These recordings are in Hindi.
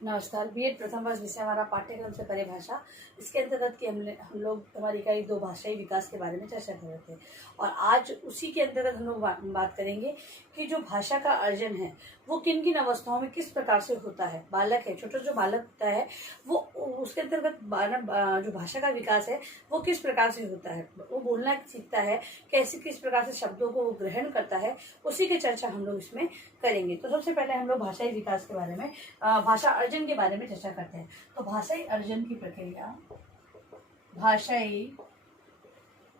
नमस्कार। बीएड प्रथम वर्ष विषय हमारा पाठ्यक्रम से परिभाषा। इसके अंतर्गत कि हम लोग हमारी इकाई 2 भाषाई विकास के बारे में चर्चा कर रहे थे और आज उसी के अंतर्गत हम लोग बात करेंगे कि जो भाषा का अर्जन है वो किन किन अवस्थाओं में किस प्रकार से होता है। बालक है, छोटा जो बालक होता है वो उसके अंतर्गत जो भाषा का विकास है वो किस प्रकार से होता है, वो बोलना सीखता है, कैसे किस प्रकार से शब्दों को वो ग्रहण करता है, उसी की चर्चा हम लोग इसमें करेंगे। तो सबसे पहले हम लोग भाषाई विकास के बारे में भाषा अर्जन के बारे में चर्चा करते हैं। तो भाषाई अर्जन की प्रक्रिया, भाषाई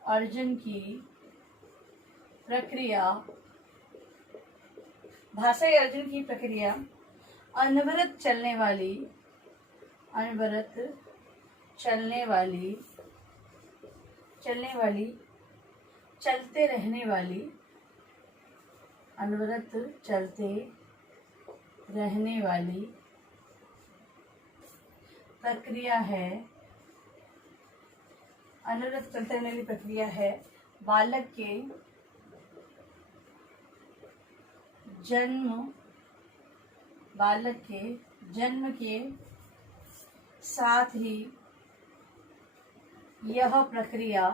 अर्जन की प्रक्रिया, भाषाई अर्जन की प्रक्रिया अनवरत चलने वाली, चलते रहने वाली, अनवरत चलते रहने वाली प्रक्रिया है, अनवरत चलते रहने वाली प्रक्रिया है। बालक के जन्म के साथ ही यह प्रक्रिया,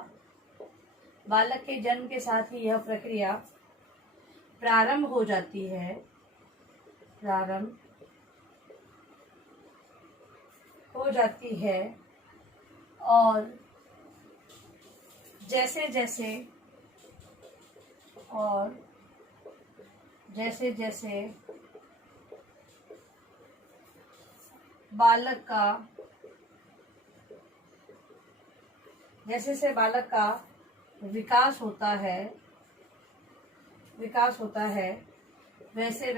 बालक के जन्म के साथ ही यह प्रक्रिया प्रारंभ हो जाती है, और जैसे जैसे बालक का विकास होता है, वैसे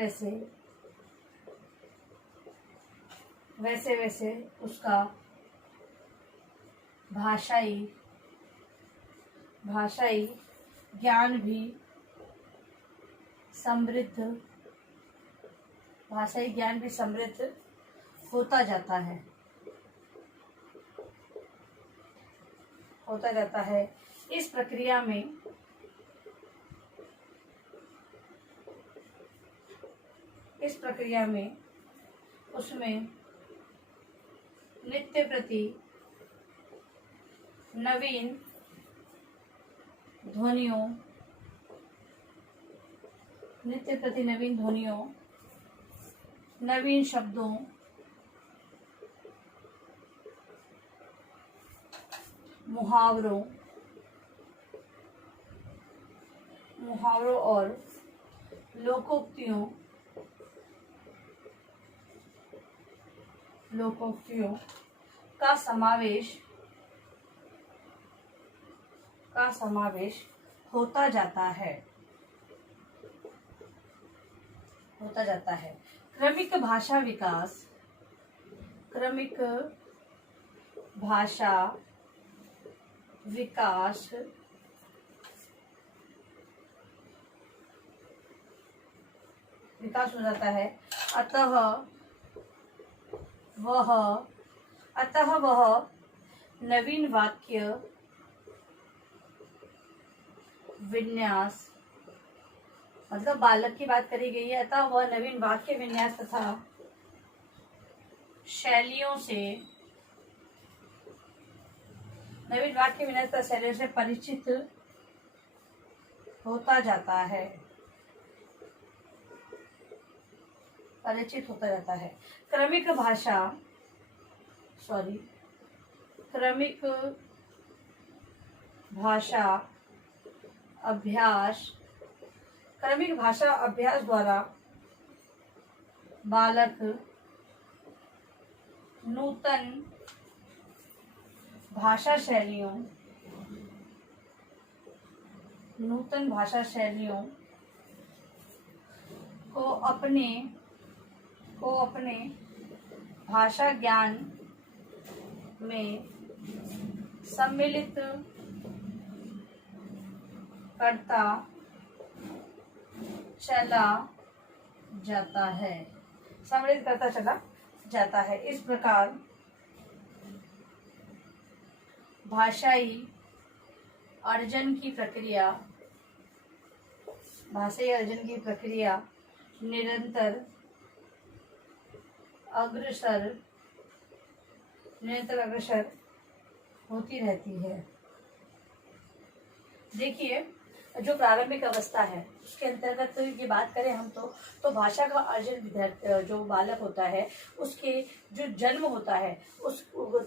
वैसे उसका भाषाई ज्ञान भी समृद्ध होता जाता है। इस प्रक्रिया में उसमें नित्य प्रति नवीन ध्वनियों, नवीन शब्दों, मुहावरों और लोकोक्तियों का समावेश होता जाता है। क्रमिक भाषा विकास हो जाता है। अतः वह नवीन वाक्य विन्यास, मतलब बालक की बात करी गई है, अतः वह नवीन वाक्य विन्यास तथा शैलियों से परिचित होता जाता है। क्रमिक भाषा अभ्यास द्वारा बालक नूतन भाषा शैलियों को अपने भाषा ज्ञान में सम्मिलित करता चला जाता है। इस प्रकार भाषाई अर्जन की प्रक्रिया निरंतर अग्रसर, निरंतर अग्रसर होती रहती है। देखिए, जो प्रारंभिक अवस्था है उसके अंतर्गत तो ये बात करें हम तो भाषा का अर्जन विद्यार्थी जो बालक होता है उसके जो जन्म होता है उस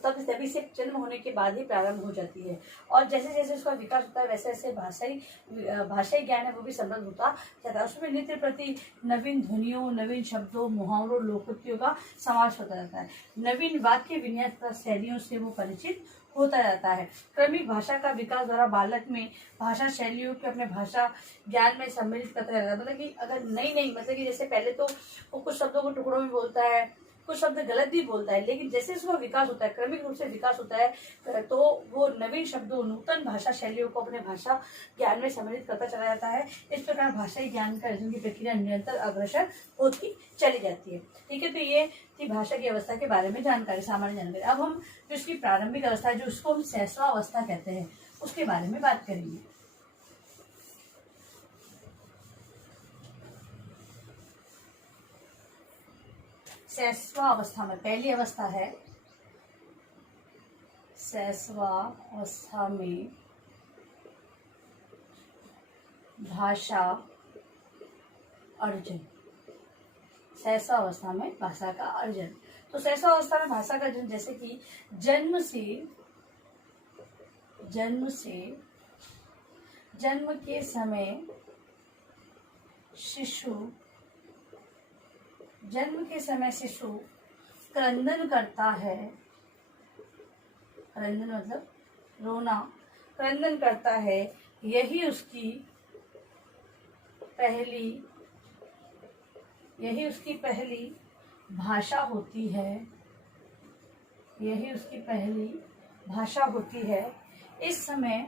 तभी से जन्म होने के बाद ही प्रारंभ हो जाती है। और जैसे जैसे उसका विकास होता है वैसे वैसे भाषाई ज्ञान है वो भी समृद्ध होता जाता है। उसमें नित्य प्रति नवीन ध्वनियों, नवीन शब्दों, मुहावरों, लोकोक्तियों का समावेश होता जाता है। नवीन वाक्य विन्यास तथा शैलियों से वो परिचित होता जाता है। क्रमिक भाषा का विकास द्वारा बालक में भाषा शैलियों के अपने भाषा ज्ञान में सम्मिलित करता रहता है। मतलब कि अगर नई मतलब कि जैसे पहले तो वो कुछ शब्दों को टुकड़ों में बोलता है, कुछ शब्द गलत भी बोलता है, लेकिन जैसे उसका विकास होता है, क्रमिक रूप से विकास होता है, तो वो नवीन शब्दों, नूतन भाषा शैलियों को अपने भाषा ज्ञान में सम्मिलित करता चला जाता है। इस प्रकार भाषाई ज्ञान का अर्जन की प्रक्रिया निरंतर अग्रसर होती चली जाती है। ठीक है, तो ये थी भाषा की अवस्था के बारे में जानकारी, सामान्य जानकारी। अब हम जो इसकी प्रारंभिक अवस्था है, जो उसको हम सहस्वावस्था कहते हैं, उसके बारे में बात करेंगे। सहस्वावस्था में पहली अवस्था है, सहस्वावस्था में भाषा अर्जन। सहस्वावस्था में भाषा का अर्जन। तो सहस्वावस्था में भाषा का अर्जन जैसे कि जन्म के समय शिशु क्रंदन करता है। क्रंदन मतलब रोना, क्रंदन करता है। यही उसकी पहली भाषा होती है। यही उसकी पहली भाषा होती है। इस समय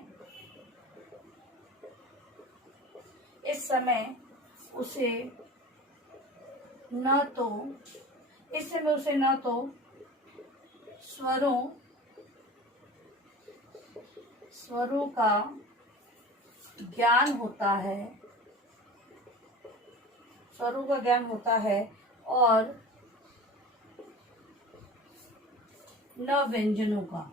उसे न तो स्वरों का ज्ञान होता है और न व्यंजनों का।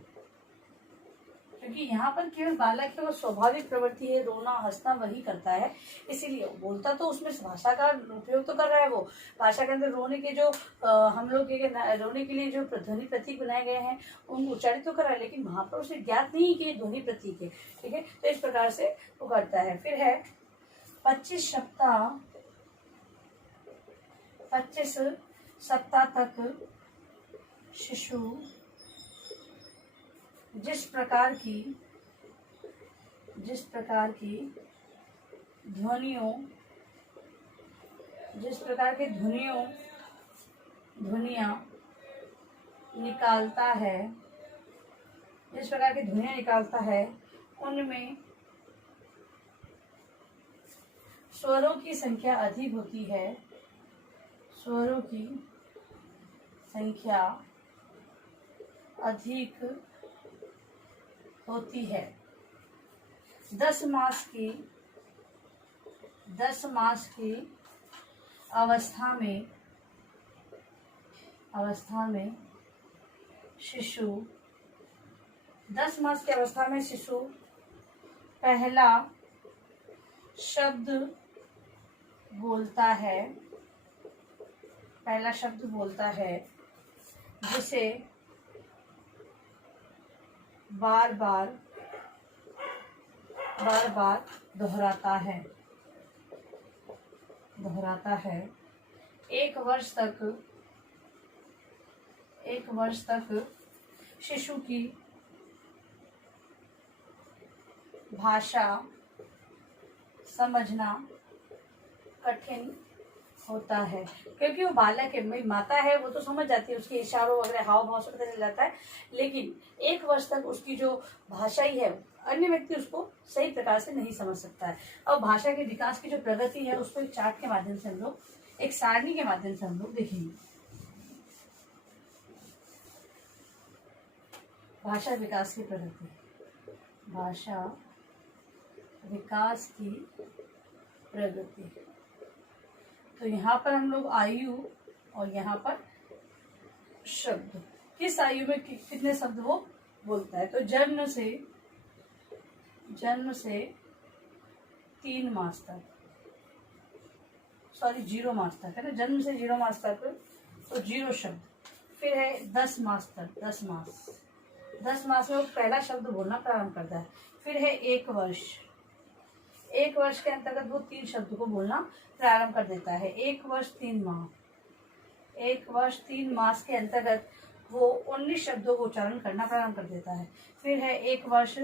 क्योंकि यहाँ पर केवल बालक है, वो स्वाभाविक प्रवृत्ति है, रोना हंसना वही करता है, इसीलिए बोलता तो उसमें भाषा का उपयोग तो कर रहा है। वो भाषा के अंदर रोने के जो हम लोग रोने के लिए जो ध्वनि प्रतीक बनाए गए हैं उन उच्चारित तो कर रहा है, लेकिन वहां पर उसे ज्ञात नहीं कि ये ध्वनि प्रतीक है। ठीक है, तो इस प्रकार से वो करता है। फिर है 25 सप्ताह तक शिशु जिस प्रकार की ध्वनियाँ निकालता है, उनमें स्वरों की संख्या अधिक होती है। 10 मास की अवस्था में शिशु 10 मास की अवस्था में शिशु पहला शब्द बोलता है जिसे बार बार दोहराता है। एक वर्ष तक शिशु की भाषा समझना कठिन होता है, क्योंकि वो बालक है। माता है वो तो समझ जाती है, उसके इशारों वगैरह हाव भाव से पता चल जाता है, लेकिन 1 वर्ष तक उसकी जो भाषा ही है अन्य व्यक्ति उसको सही प्रकार से नहीं समझ सकता है। अब भाषा के विकास की जो प्रगति है उसको एक चार्ट के माध्यम से हम लोग, एक सारणी के माध्यम से हम लोग देखेंगे। भाषा विकास की प्रगति, भाषा विकास की प्रगति। तो यहाँ पर हम लोग आयु और यहाँ पर शब्द, किस आयु में कितने शब्द वो बोलता है। तो जन्म से 3 मास तक, सॉरी 0 मास तक है ना, जन्म से 0 मास तक तो 0 शब्द। फिर है 10 मास तक, 10 मास में वो पहला शब्द बोलना प्रारंभ करता है। फिर है 1 वर्ष, 1 वर्ष के अंतर्गत वो 3 शब्द को बोलना प्रारंभ कर देता है। 1 वर्ष 3 माह, 1 वर्ष 3 मास के अंतर्गत वो 19 शब्दों को उच्चारण करना प्रारंभ कर देता है। फिर है 1 वर्ष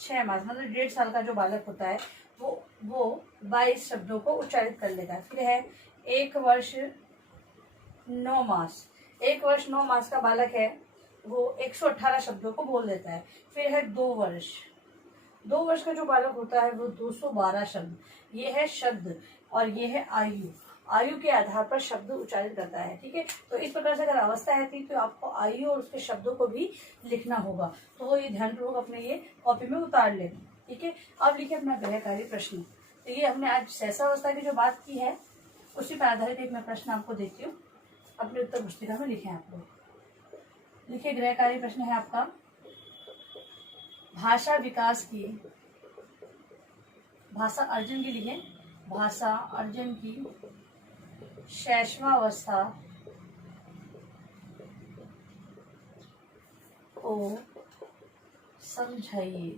6 मास, मतलब 1.5 साल का जो बालक होता है वो 22 शब्दों को उच्चारित कर लेता है। फिर है 1 वर्ष 9 मास, 1 वर्ष 9 मास का बालक है वो 118 शब्दों को बोल देता है। फिर है 2 वर्ष, 2 वर्ष का जो बालक होता है वो 212 शब्द, ये है शब्द और ये है आयु के आधार पर शब्द उच्चारित करता है। ठीक है, तो इस प्रकार से अगर अवस्था है तो आपको आयु और उसके शब्दों को भी लिखना होगा, तो वो ये ध्यानपूर्वक अपने ये कॉपी में उतार ले। ठीक है, अब लिखिए अपना गृहकारी प्रश्न। तो ये हमने आज सहसावस्था की जो बात की है उसी पर आधारित एक मैं प्रश्न आपको देती हूँ, अपने उत्तर पुस्तिका में लिखे आप लोग। लिखिए, गृहकारी प्रश्न है आपका, भाषा विकास की, भाषा अर्जुन की लिखे, भाषा अर्जुन की शैशवावस्था को समझाइए।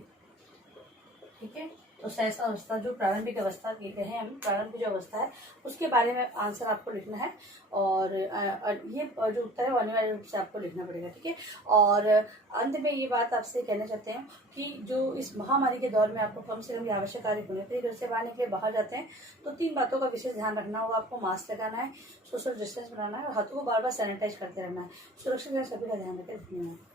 ठीक है, तो सहसावस्था जो प्रारंभिक अवस्था की है, हम प्रारंभिक जो अवस्था है उसके बारे में आंसर आपको लिखना है, और ये जो उत्तर है वो अनिवार्य रूप से आपको लिखना पड़ेगा। ठीक है, और अंत में ये बात आपसे कहना चाहते हैं कि जो इस महामारी के दौर में आपको कम से कम आवश्यक कार्य होने के लिए घर से बाहर निकले, बाहर जाते हैं तो 3 बातों का विशेष ध्यान रखना होगा। आपको मास्क लगाना है, सोशल डिस्टेंस बनाना है और हाथों को बार बार सैनिटाइज करते रहना है। सुरक्षित सभी का ध्यान रखें। धन्यवाद।